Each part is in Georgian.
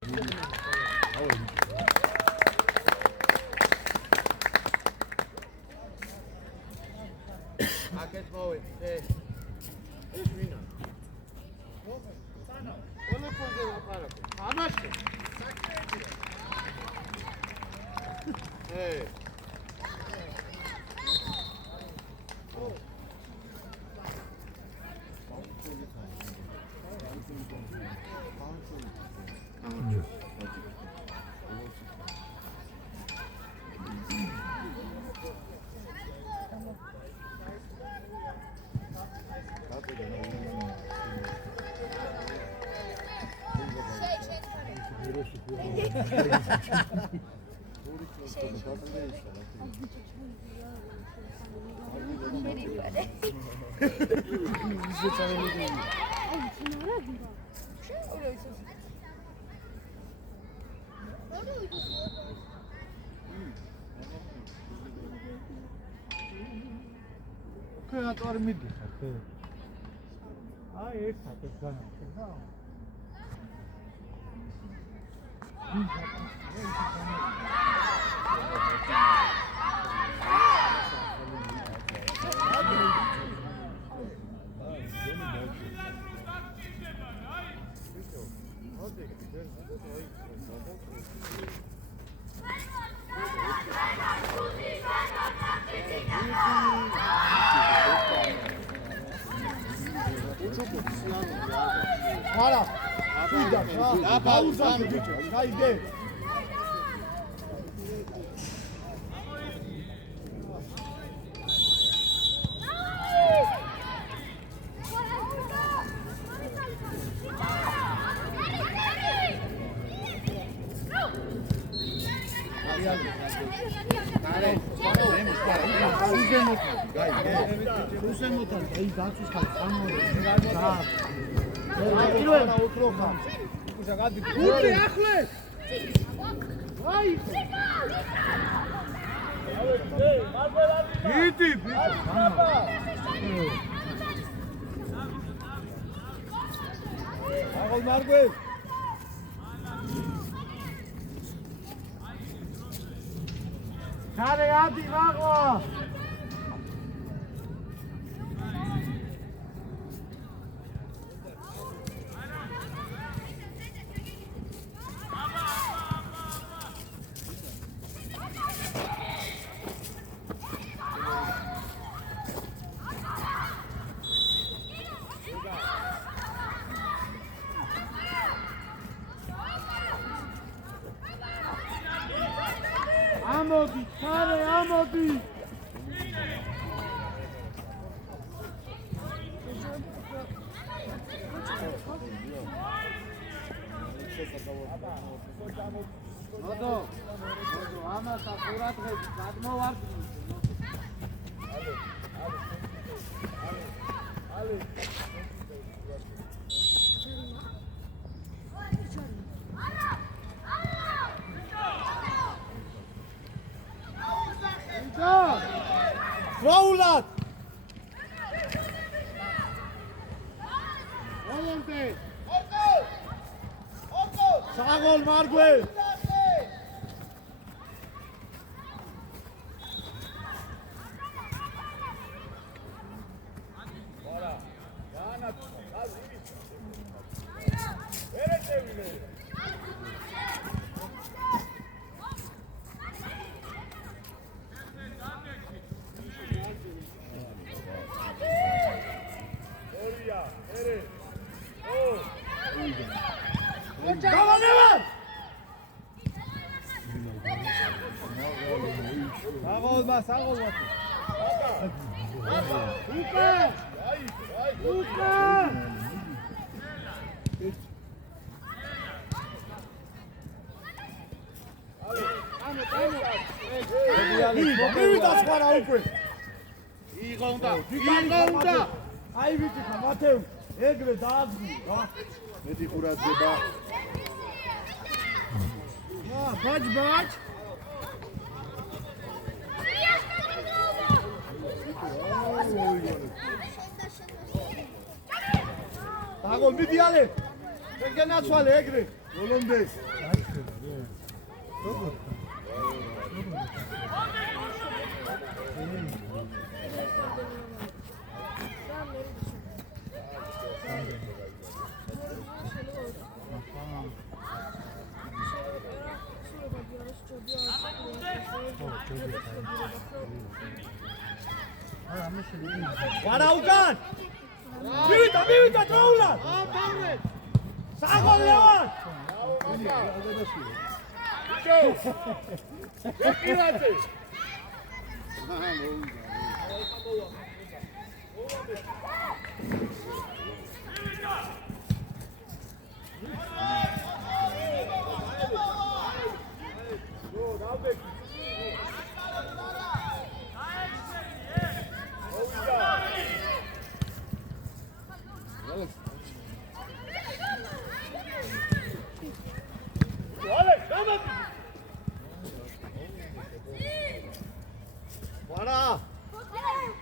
Akეთ მოვედი, ეს ვინა? ტელეფონზე ვაპარაკე. ანაში. Kreator მიდიხარ. აი ერთად ეს განახდა. Para! Cuida, dá pausa, bicho. Sai dentro. Amodi, care amodi. Nodo, amas akurat gezi, gadmovar. Ale. Raulat! Volante! Sagol Marguel! Ai bicho, Mateus, egre dados, ó. Meti curadeba. Ah, bate. Tá, gol, me diale. Tem que na sua alegre. ბოლომდე. ვარა უკან! მივიდა დროულად! საგოლ ლევან! ეკირაძე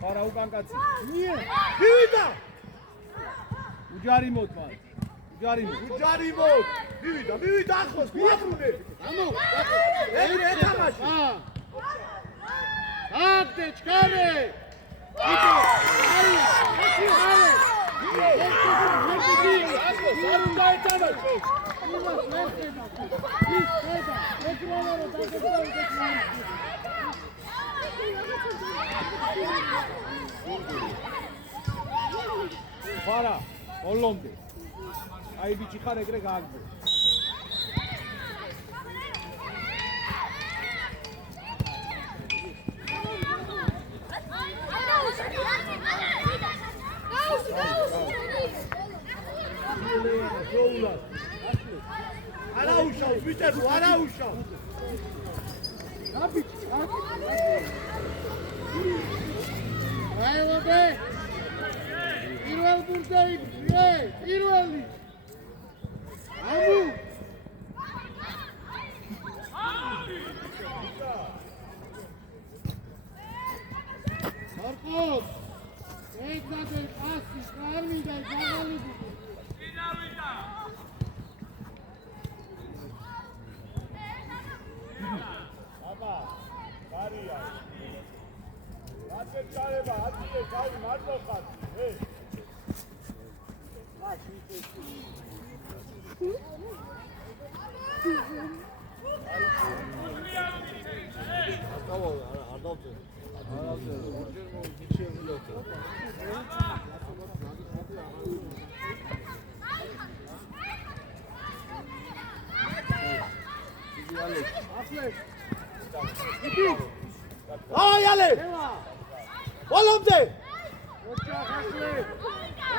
ვარა უკან კაცი. მივიდა! უჯარი მოდ მან. უჯარი მოდ. მივიდა ახლოს, მიატრუნე. ეგრე ეთამაში. აკდე ჩქარე ვარა, ბოლომდე. აი ბიჭი ხარ ეგრე გააგდე. არა უშავს, ბიჭებო, არა უშავს. აევოდე პირველ ბურთზე იგრე პირველი ამუ მარკოს ეგზადე პასი წარმიდა გაღალიბი აბა გარია რატომ წარება ათიე გავი მარტო ხარ აი ale ბოლომდე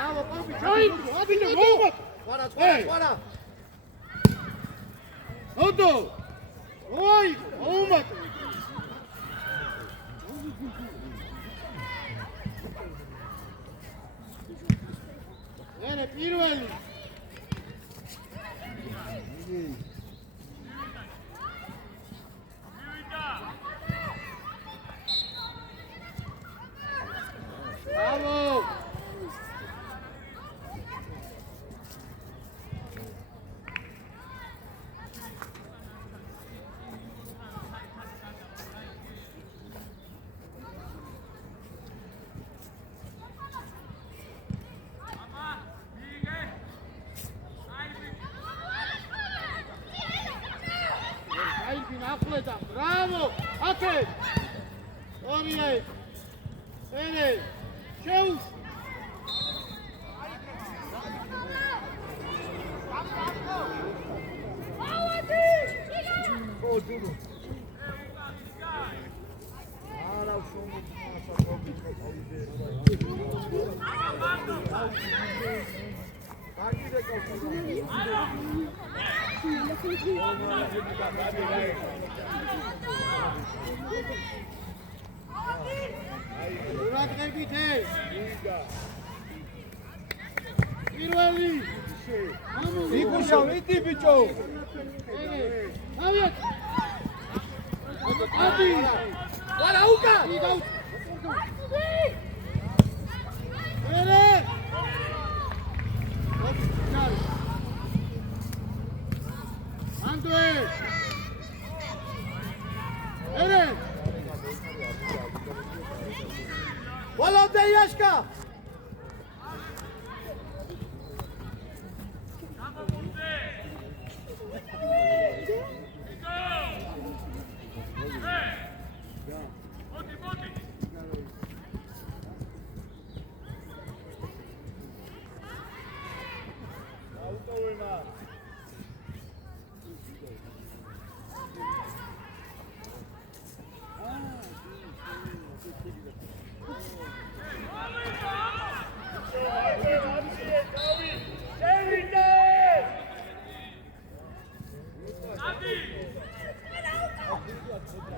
ბრავო პაპი ჩაიგდო აბინე მოუმატ ვარა ოდო ოი მოუმატ ერე პირველი Bravo! Bravo! Okay! Oriye! Ene! Cheus! იკუშავ იტი ბიჭო ვარა უკან მანდვე ერე ბოლომდე იაშკა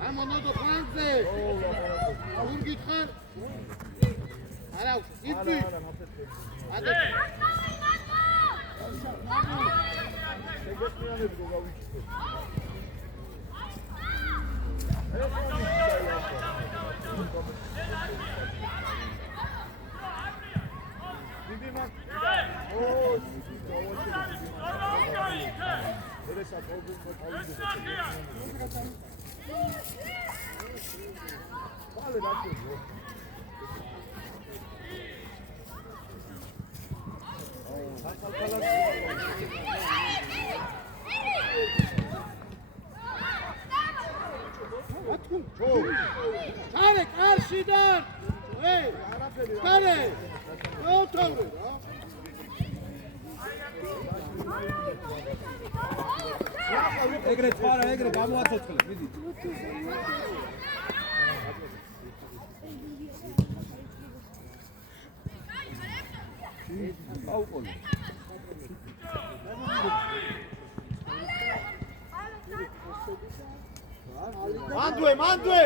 ამონოდო ფანზე გურგით ხარ არა იცი ადე ჩარე კარშიდან ჩარე ოთავრე ეგრე წვარა ეგრე გამოაცოცხლე მიდი აუყოლე მანდვე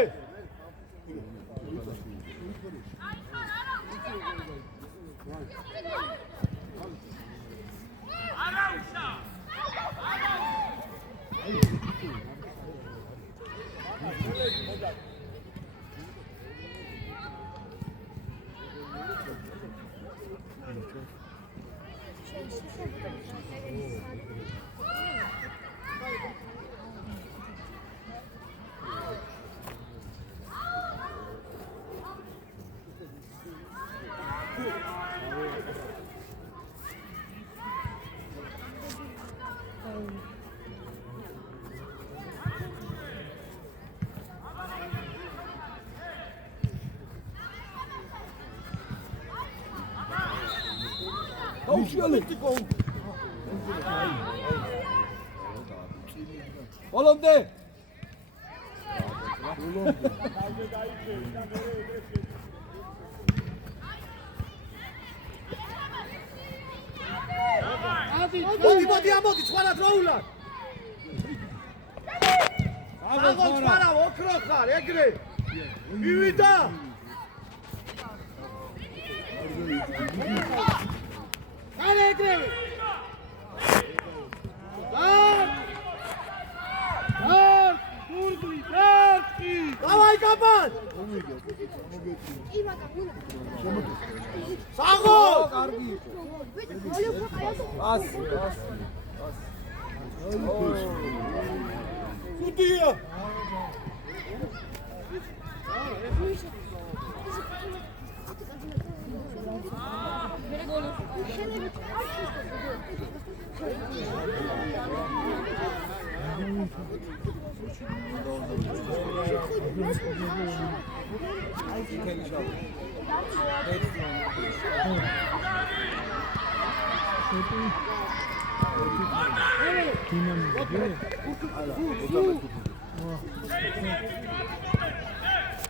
ბოლომდე მოდი ამოდი ცხვარა დროულად ცხვარა ოქრო ხარ ეგრე მივიდა ჩარე ეგრე გურგლი დარტი დავაი კაპან საღო კარგი სუდია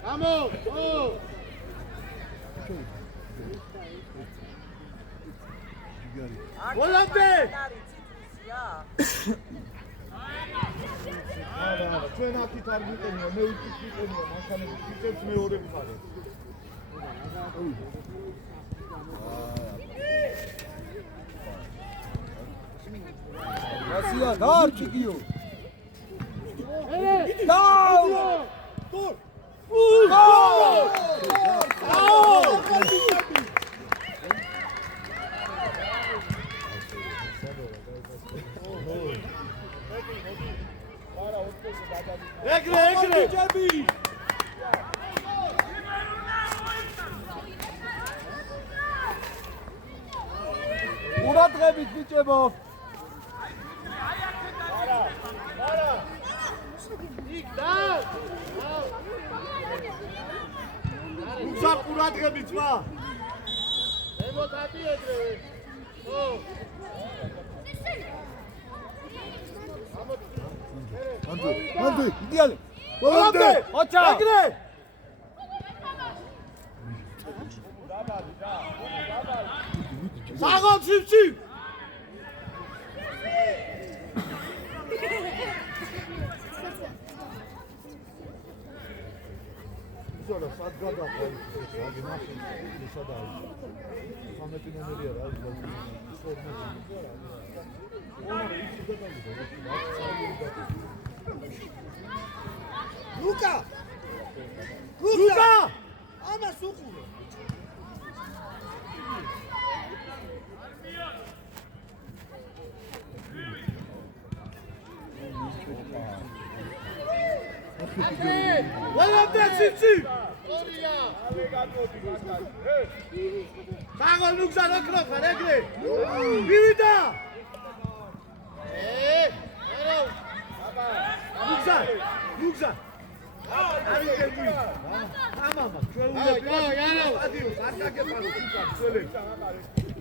Vamos! Oh! ბოლომდე ჩვენ აქეთ არ ვიყენია მე იქით ვიყენია მანქანები ვიწევს მეორე მხარე გასია დარჩიგიო Down! ეგრე ჯები ყურადღებით ბიჭებო უცა ყურადღებით ვა ემოტატი ეგრევე ო ანდე იდეალი ბოლომდე ოჩა ეგრე საღოლ ციფცი ზოლა სად გადაყო აგი მაშინ სადა არის 13 ნომერია რა ის ლუკა ამას უყურე ვოლამდე ციცი საღოლ ნუგზან ოქროხარ ეგრე მივიდა ნუგზან არის გები ამამა ჩვეულებრივ ადიო არგაგებარო თვითონ ძველი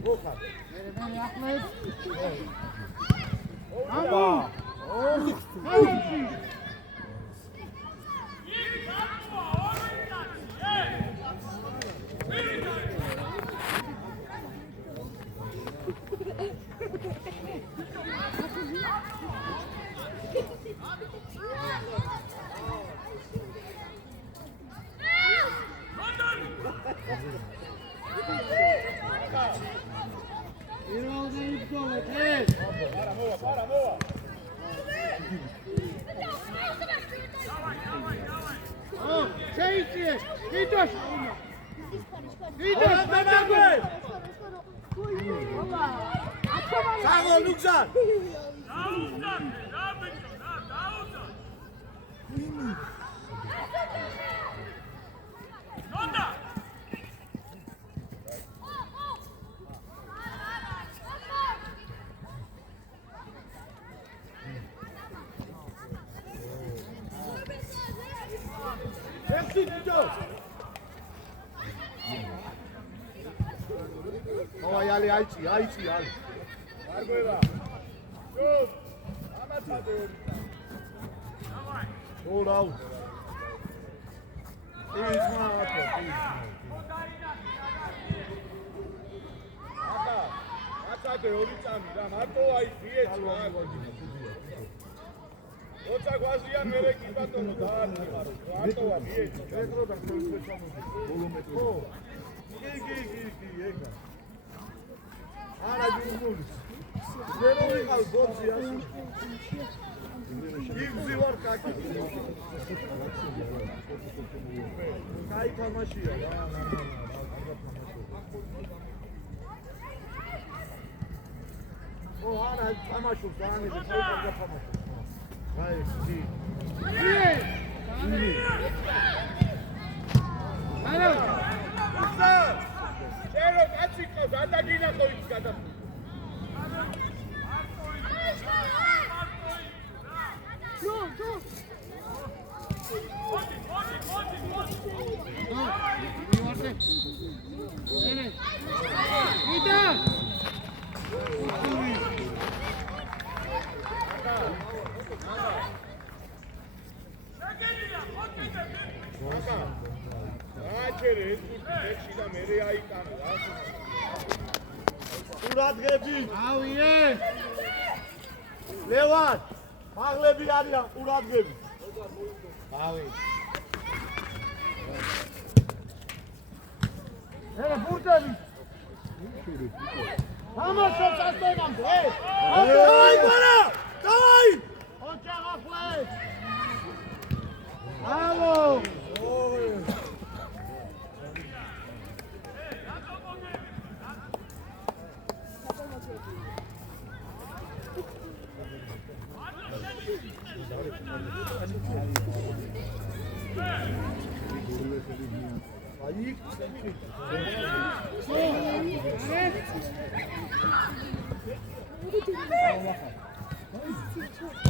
მოხარ საღოლ ნუგზან აი აიცი ალი არგვევა შუთ ამაცადე ორაუ ის მაათო აბა აცადე ორი წამი რა მარტო აი ძიეც რა ოცა გვაზიან მერე კი ბატონო დაარტყარო მარტოა ძიეც ეგრო და ხელშეჩამო ბოლომეტრო კი ეგა არა გიმულის ვერ ვიყავ გოლში ასე იგზი ვარ კაკი კაი თამაშია რა ო არა თამაშობს ამის შეიძლება თამაშობს აი დი არა ჩერო კაცი ყავს ადაგინახო ის გადაფრ ყურადღები ავიე ლევან მაღლები არიან ყურადღები ავი ერე ბურტები ამასოს ასტენამდე დავაი ბარა დავაი ოჩაღაფლე ალო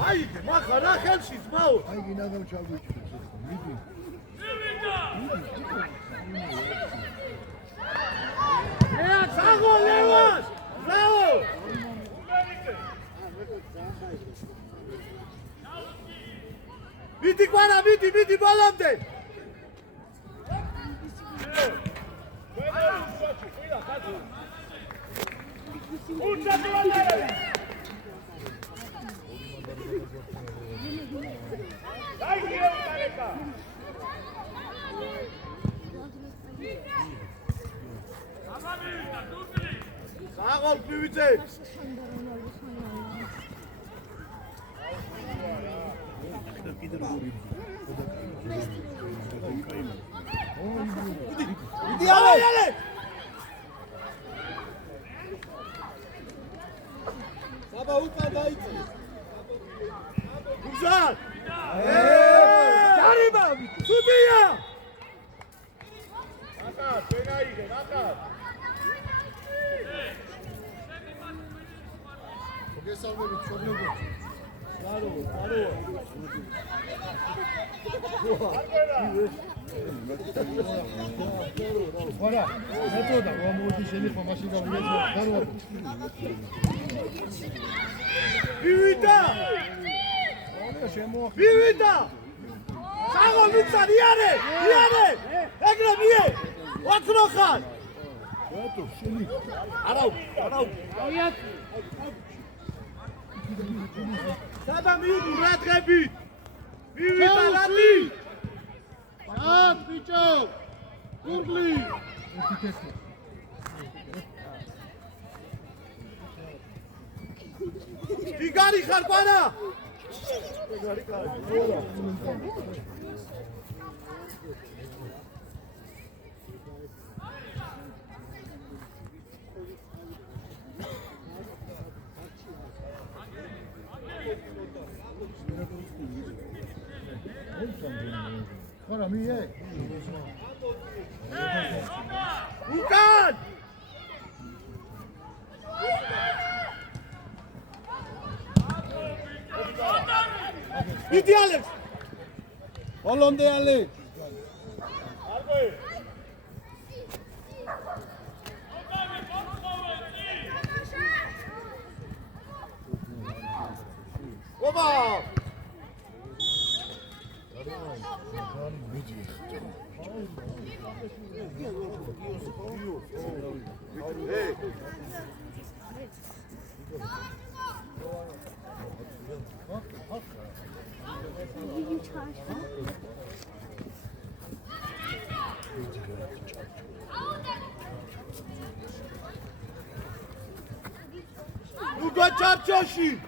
აი, მახა რა ხელში ძმაო? აი გინდა გავჩაგვიჭრებს ეს. მიდი. საღო ლევას! ბრავო! მიდი კვარა, მიდი ბოლომდე! საღო პივიცე! იდი ალე! საბა უკან დაიწე. გუზარ! დარიბა! სუდია! ნახარ, ჩვენ აიღე, ნახარ. მოგესალმებით, მშობლებო. გარო. ხარა, მეტოდა, მოდი შენიხო მაშინ გავიგე. გარო. ვივიდა! ვივიდა! საღო მიცარ, იარე! ეგრე მიე! ვაქრო ხარ! ბატო, შენი. არაუ! სადა მიუღი რა დღებით? ვივიდა რატი? ათ ბიჭო. გურგლი. ვიგარი ხარ კვარა? ხარა მიე. უკან! იდეალებს! ბოლომდე ალე. ოპა! 누가 잡자시?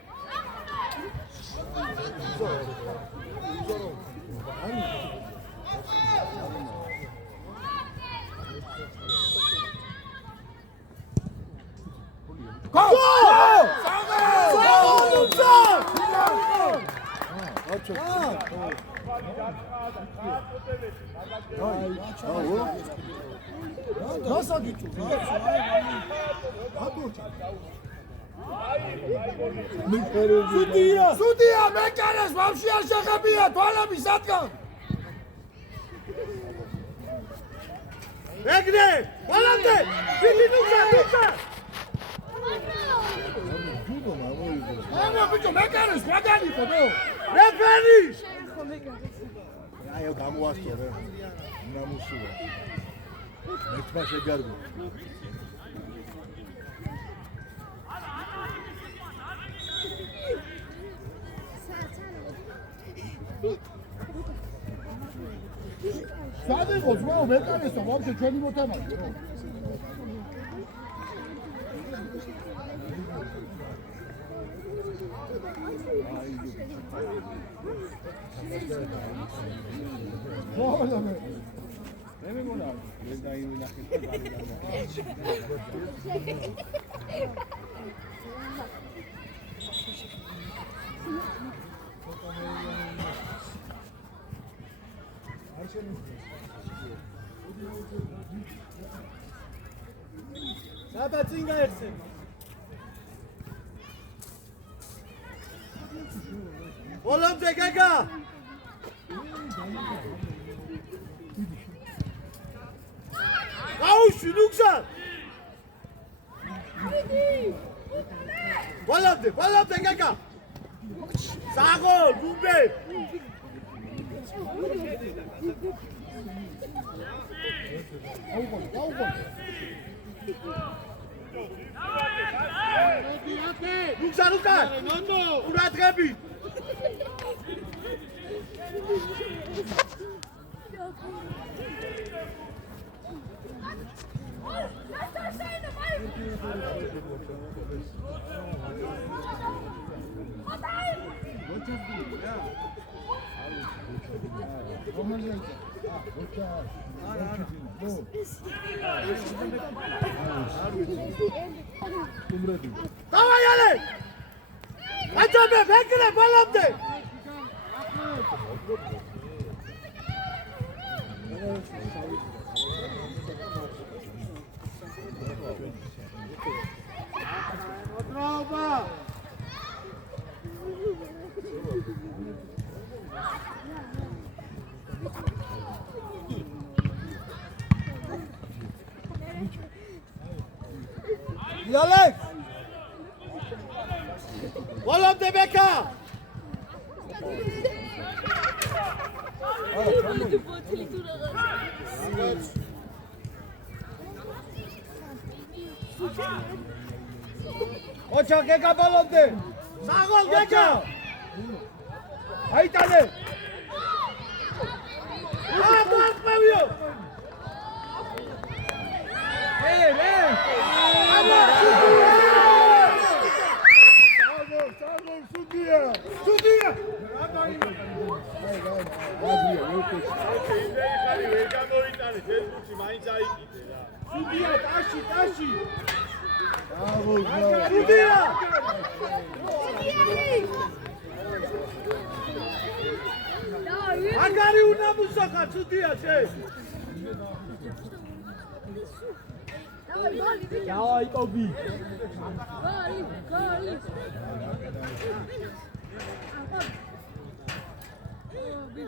სუდია მეკარეს ვამში არ შეხებია თვალები სადგან ეგრე ბოლომდე დიდი ნუცა ამა ბიჭო მეკარეს რა განიხო ნო რეფერი აი გამოასწორე რა ნამუსია მეთმა შეგარგო სადიღო ძმაო მეკარესო ვაფშე ჩვენი მოთამაშე რო მე მგონა მე დაივინახე და დავიდანე Saba წინ გაიხსენ. ბოლომდე გეგა. გაუშვი ნუგზარ. ბოლომდე გეგა. საგოლ, ბუმბე. ნუგზარ უკან. ურადღები. Давай, Алек! Ачабе, бекре, баламде! Bravo! Alek! Ballamde beka! Ocha geka ballamde! Sağol geka! Haytane! Bak beviyor! Hey! Sudiya! Sudiya, tashi! Sudiya! Agari unamusaka Sudiya che! Давай, Тоби!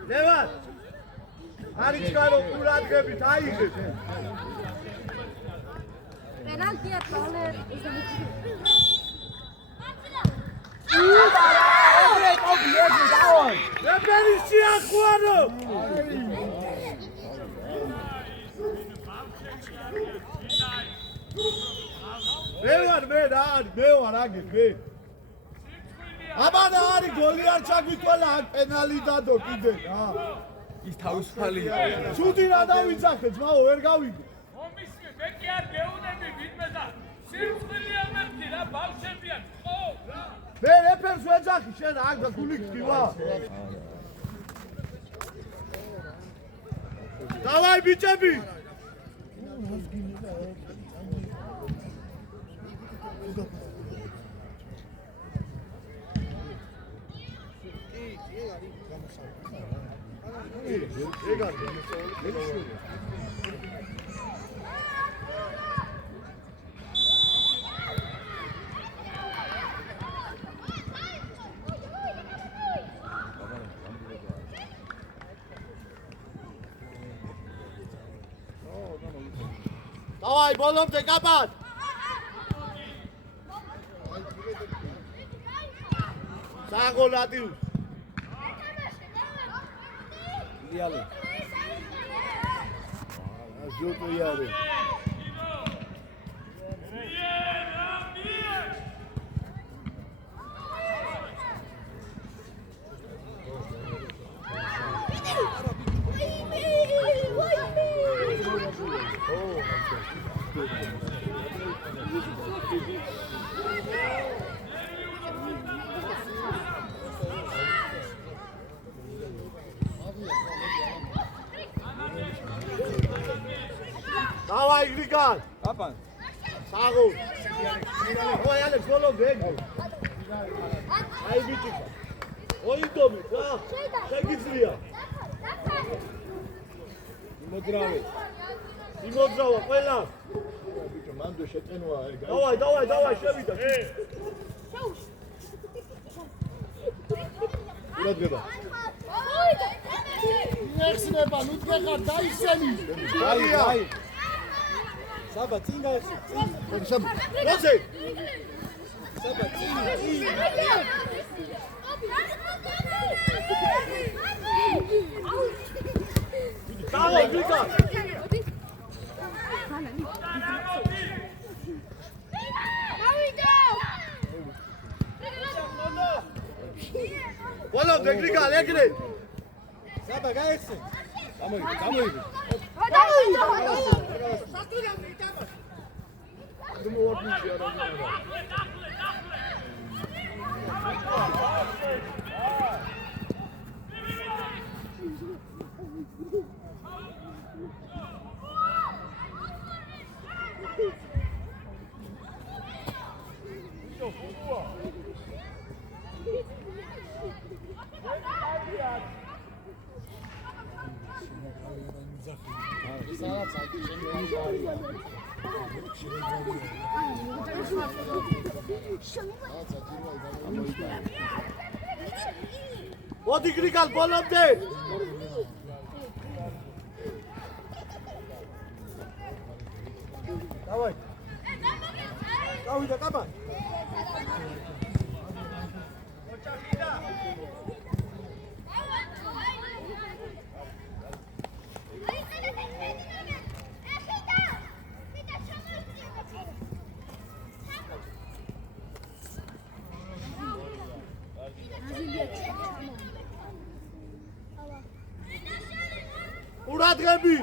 Levan! Arichkaro uradgebit aigeb. Penaltiya tole Reperisia Juano! მე ვარ აგე. აბანა არის გოლი არ ჩაგვიტყველა პენალი დადო კიდე რა. ის თავისუფალია. ცუდი რა დავიძახე ძმაო ვერ გავიგე. მომისმე მე კი არ გეუნები ვინმე და სირცხვილია მერტი რა ბავშვებიან ხო რა. მე რეფერს ვეძახი შენ აქ და გული გქივა. დავაი ბიჭები. Давай, ბოლომდე კაპად. საგოლადიუს. იალი. აზოტო იარი. Давай, Григан. Папа. Сагу. Давай, Алекс, бოლომდე. აი ბიჭიკა. ოინდომი რა შეგიძლია იმოძრავე იმოძრავა ყველა ბიჭო მანდ შეტენოა დავაი შევიდა ურადგება ნეხსნება ნუ დგეხარ დაისენი აი საბა წინ გაიხი საბა როზე საბა წინ დავა გიკა ვალა გიგრიკა ეგრე საბა გაიხი გამოიდი მოდი გრიგალ ბოლომდე დავაი გავიდა კაბა ურადგები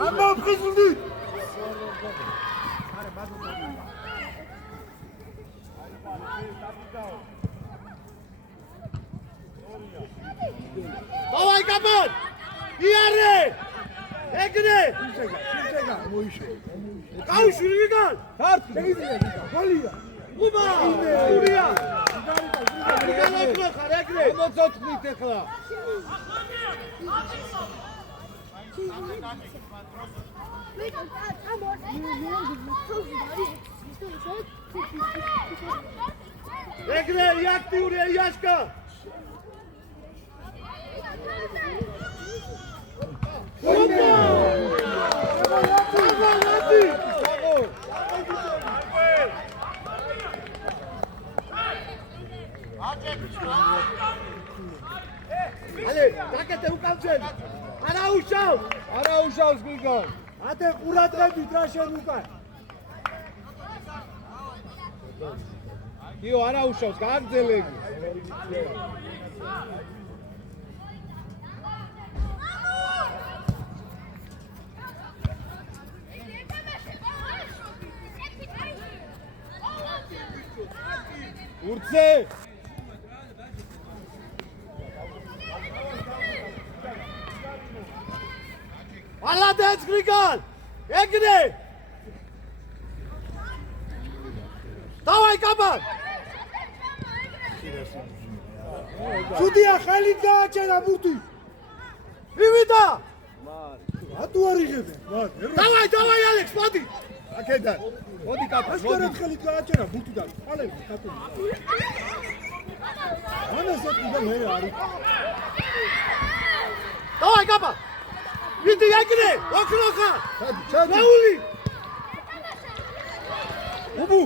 ამა პრეზიდენტი დავაი კაბან იარე ეგრე შეგა მოიშო გაუშვი გიგალ ქართული შეგიძლია გოლია უბა ურია გიგალ ხარ ეგრე მოწოთნით ახლა ეგრე აქტიურია იაშკა Ale, დაკეთე უკავწენ. არა უშავს. არა უშავს გიგან ათე ყურადღებით რა შენ უკან გიო არა უშავს გაგძელები ურცე ალადეც გრიგალ ეგრე დავაი კაბან შუდია ხელი გააჩერა ბურთი მივიდა ატუ არიღებენ დავაი ალექს მოდი აქედან მოდი კაპა ასკარად ხელი გააჩერა ბურთიდან ყალები კატო ამას ეთქიდა მე არის დავაი კაბან მიდი ეგრე ოქროხა ჩადი რაული უბუ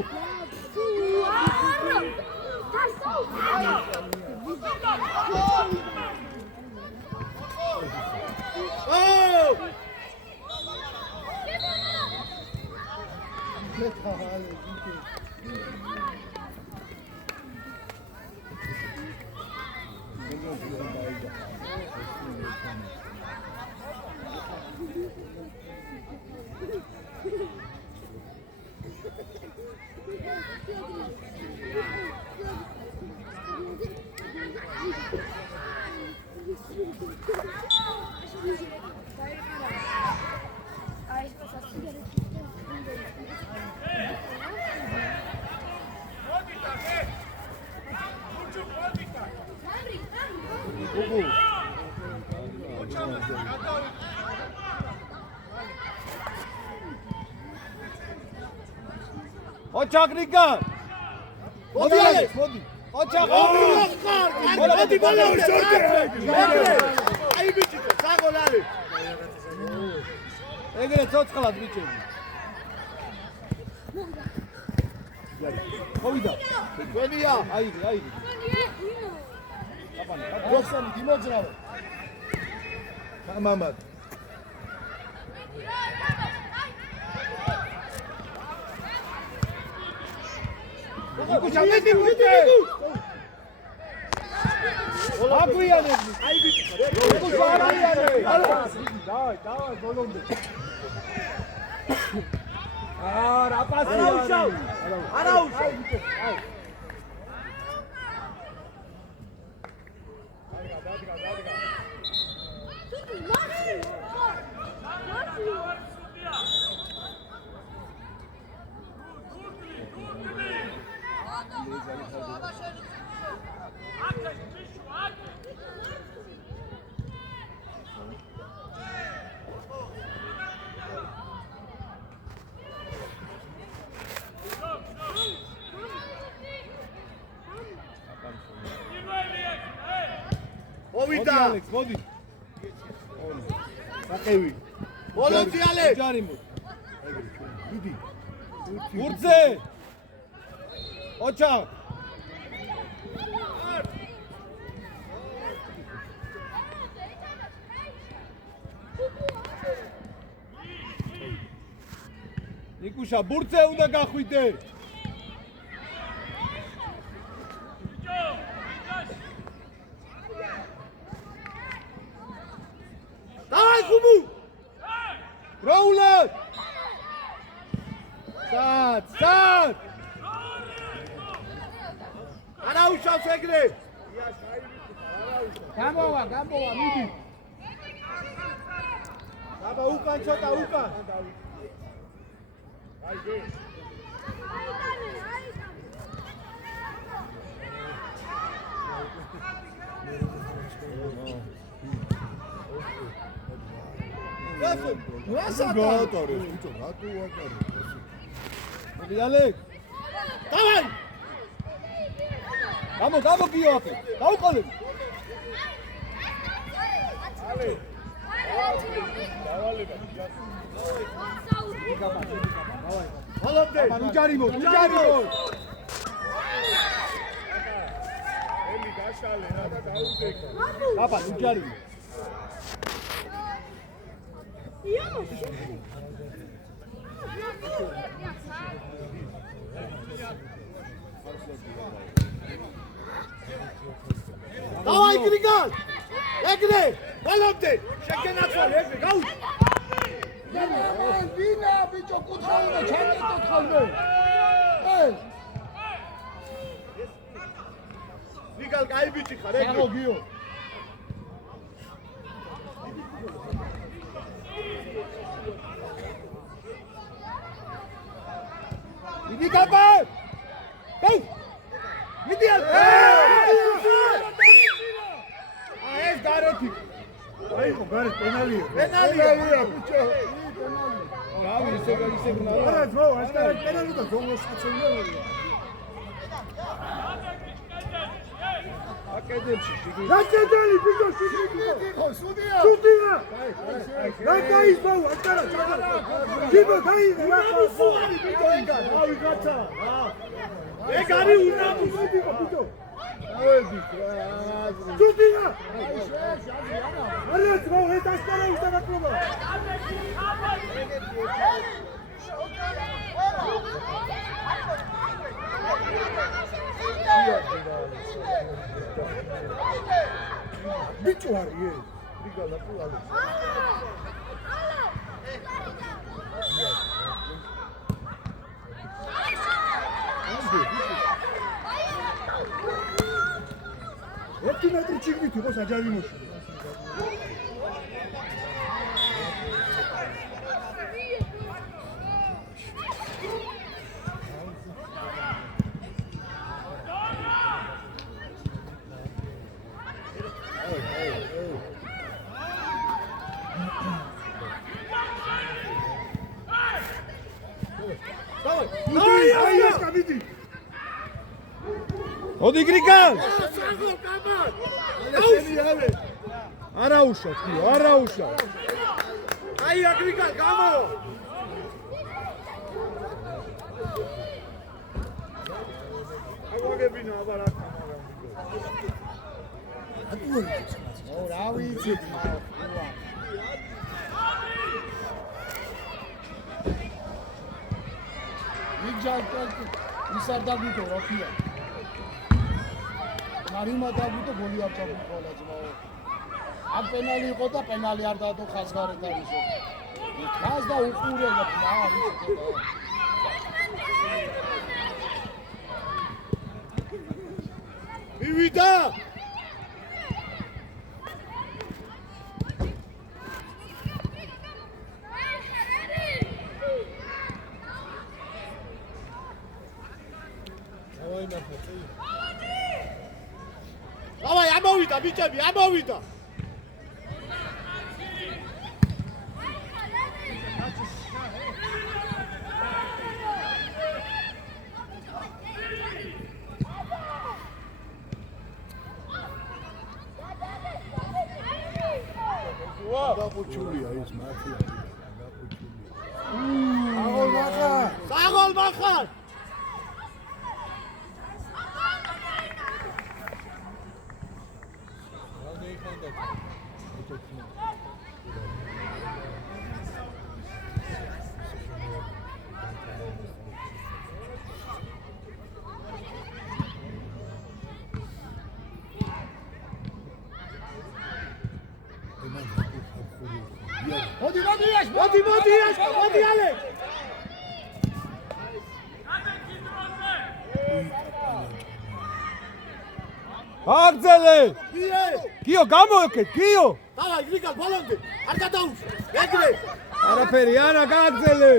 ოჩაგრიკა მოდი ალექს მოდი ოჩაგ მოდი ბოლოს შორტი აი ბიჭი საგოლ არის ეგრე ცოცხლად ბიჭები მოვიდა თქვენია აი გოსანი დიმოძრავე მამად Kuchapeti kute. Aguiane. Ai bicho. Kuchapeti. Давай, bolonde. Rapaz, Araújo. მოვიდა ალექს მოდი საყევი ბოლონდი ალექს ჯარი მოდი დიდი გურძე ოჩა ნიკუშა ბურცე უნდა გახვიდე Давай, Кубу! Раулет! Сад! Араушав ეგრე! გამოვა, მიდი! აბა უკან ცოტა უკან! აიგე! Гатаре, бичо, гату атаре. Მოდი ალექ. დავай. გამო გიო აქ. დაუყოლებ. ალექ. დავალება. დავай. ხოლობდე. უჯარი მო. ელი გაშალე რა და დაუდეკა. აბა, უჯარი მო. Давай, Григал! Ეგრე! ბოლომდე! შეგენაცვალე ეგრე, გაუჩ! ვინა, ბიჭო, კუთხალმე, ჩაკეტო თხალმე! Გრიგალ, კაი ბიჭი ხარ, ეგრე! გიო! Idi kapa! Hey! Idi al! ეს გარეთი. აიყო გარე პენალია. პენალია, ბიჭო. რავი, ისე გნა. არა, ძმაო, ეს გარე პენალი და ზოლოს შეწევია. აკადემში შიგი. რაკედელი ბიჭო, შიგი. სუდია. რა გაიზბავ, აკარა, ჩაგარა. ჯიბო გაიზბავ, რა სულარი ბიჭო ეგა. რავი გაცა. ეგ არის უნამუსი ბიჭო. Сюда! Арец, мол, это остановись на клуба! Bicho ari. Brigada pro lado. ერთი მეტრი ჩიგნით იყო საჯარიმოში. Давай, ეს კაბიდი. მოდი გრიგალ. არა უშავს, კი, არა უშავს. აი, აგრიგალ, გამო. აგოგებინა, აბა რა თქმა უნდა. ო, რა ვიცით, მაგრამ იჯალკალკი ისარდაგიტო როქია მარიმა დაგიტო გოლი არ ჩაგუყოლა ძმაო ამ პენალი იყო და პენალი არ დაადო ხაზგარეთ არისო ხაზ და უყურებდა რა ვიცი მივიდა დავაი ამოვიდა ბიჭები ამოვიდა გაკუჩულია ის მართლა გაკუჩულია საგოლ მახარ მოდი ალე აგზელე გიო გამოეკეთ გიო დავაი გრიგალ ბოლომდე არ გადაუშვა ეგრე არაფერი არა გაგზელე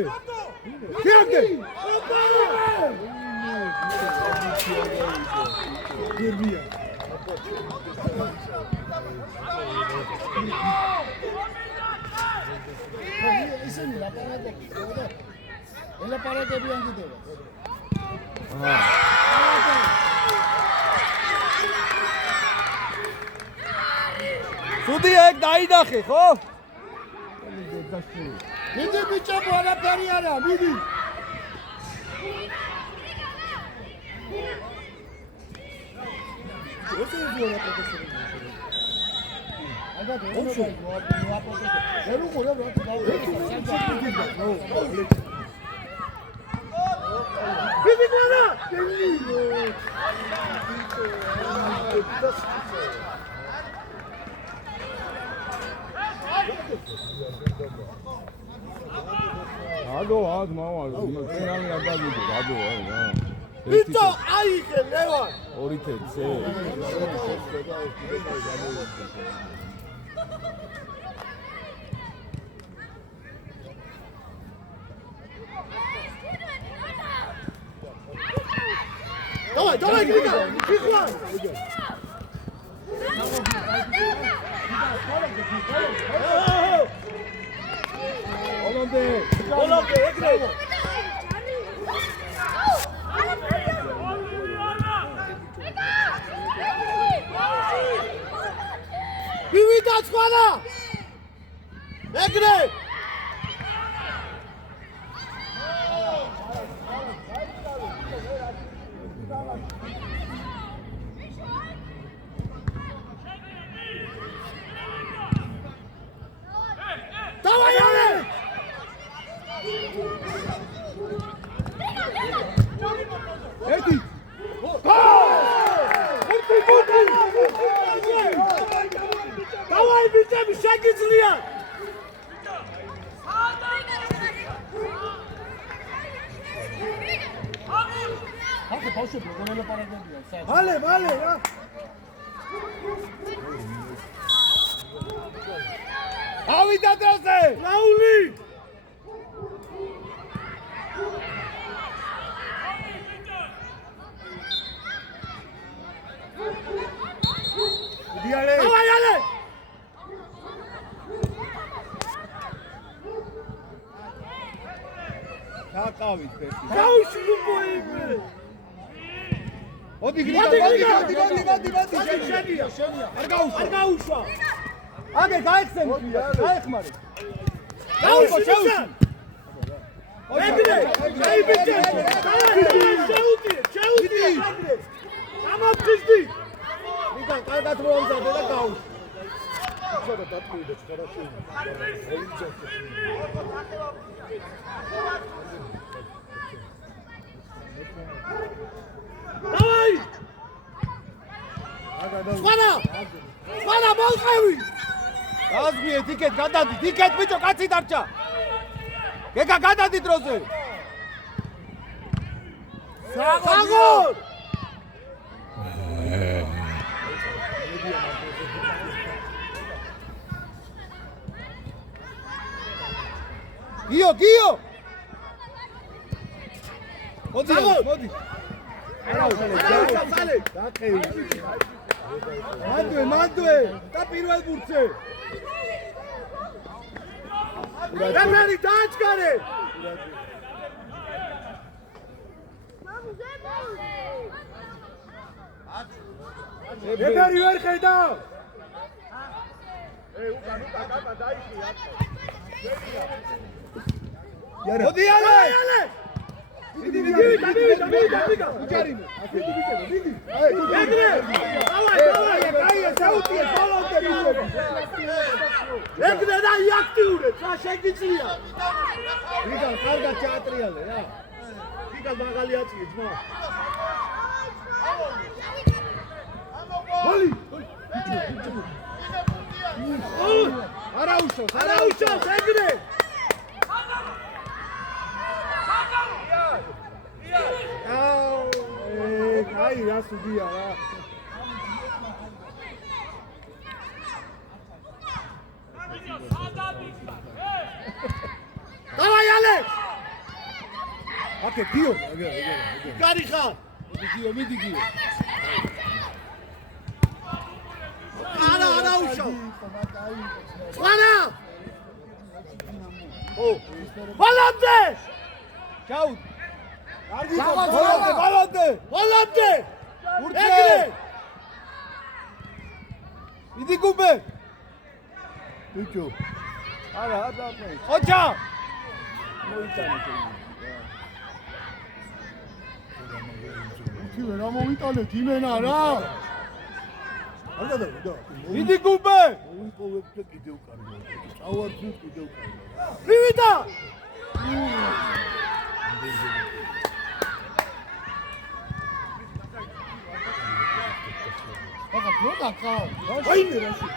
გიორგი გერბია ისინი ლაპარაკობენ ელაპარაკებიან კიდევ სუდია ეგ დაიდახე ხო მიდი ბიჭებო არაფერი არა მიდი აგო აზმაო პენალი არ დაგიდო აგო რა ბიჭო აიღე ლევან ორი თეთრზე давай григал фихлан Olombe ეგრე მივიდა სხვანა ეგრე დავაი დავაი ბიჭები შეგიძლიათ ხალხი ბავშვები როგორ ელაპარაკებიან საერთოდ მალე რა ავიდა დროზე რაული დიალე დავაი ალე დაკავით ფეხი გაუში გუპოიმე მოდი შენია არ გაუშვა აგე გაიხსენე გაიხმარე გაუშვა შეუშვა ეგრე გაიბიჭე შეუტიე ამაფრიზდი ნიკა კარგად მოამზადე და გაუშვი. ხოდა დათქვი და ხარაში. დავაი სხვანა მოყევი გაზღვიე ტიკეტ გადადი ტიკეტ ბიჭო კაცი დარჩა გეგა გადადი დროზე საგოლ გიო მოდი მანდვე და პირველ ბურთზე რამანი დააჩქარე ეგარი ვერ ხედავ მოდი ალე ეგრე და იაქტიურეთ რა შეგიძლია ნიკა კარგად ჩაატრიალე რა. ნიკა მაგალი აწიე ძმა. მოდი არაუშავს ეგრე აი რა სუდია რა. დავაი ალე აკე გიო გარი ხარ მიდი გიო არა უშავ სხვანა ბალანტე ჩაუდ ბალანტე ბურთზე მიდი გუბე ბიჭო არა ხოჭა თივე რა მოვიტანეთ იმენა რა არ გადავიდა. მიდი გუბე მოიპოვებ და კიდევ კარგია. წავარდნი კიდევ კარგია. მივიდა აბა დრო დაკავ აიმე რაში.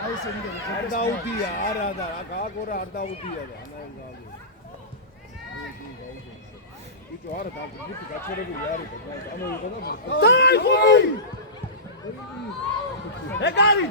აი ესენი და არ დაუდია არა და გააგორა არ დაუდია და ანაელ გააგორა ბიჭო არა დაგვიდი გაჩერებული არის ანუ იყო და დაი ხუდი ეგარი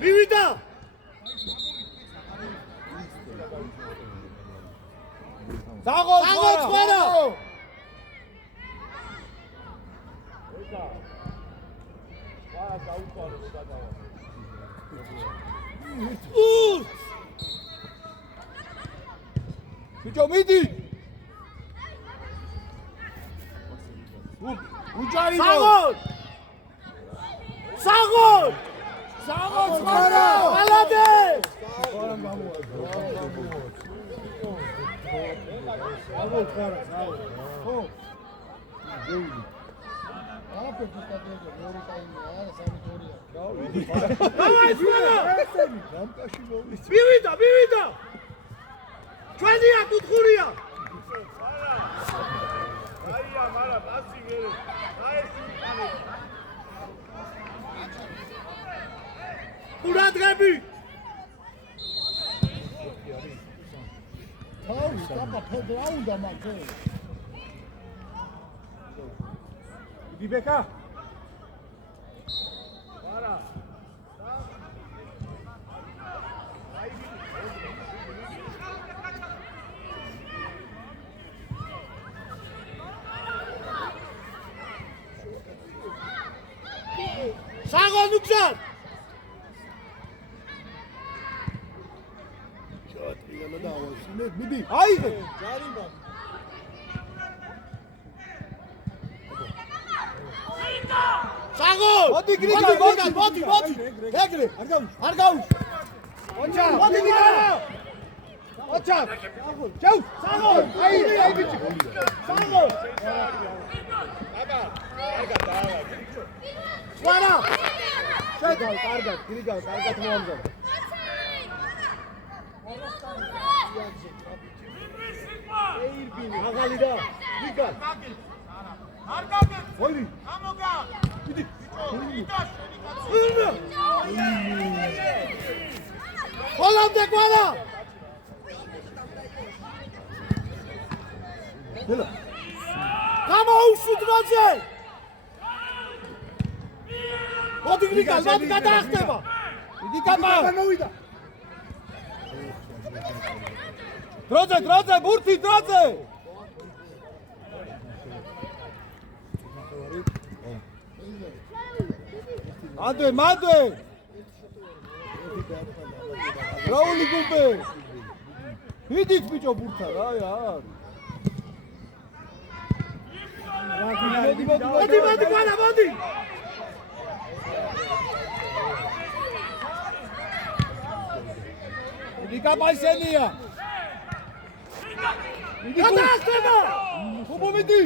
მივიდა საღოლ სხვანა ბიჭო მიდი უჯარიდო საღოლ ხარა ალადე მივიდა ჩვენია კუთხურია აია მარა პასი გერე ყურადღები თავი კაპა ფედრა უნდა მაგე დიბეკა საღოლ ნუგზარ ჩატრიალა და ავასინე მიდი აიღე საღოლ მოდი გრიგა მოდი ეგრე არ გავუშ ოჩა მოდი გრიგა ოჩა ჩაუ საღოლ აი ბიჭი საღოლ ვარა შეგავ კარგად გრიგა კარგად მოამზადა მაგალი და გრიგა არ გაგეთ ორი გამოგა მიდი ხოლამდე ყვანა ელა გამოუშვი დროზე მოდი გრიგა მოდი გადაახტება მიდი კაპა მოვიდა დროზე ბურთი დროზე მადვე რაული გუბე მიდით ბიჭო ბურთა რა არ მოდი ყვანა მოდი კაპაისენია მიდი გადაახტება ბუბო მიდი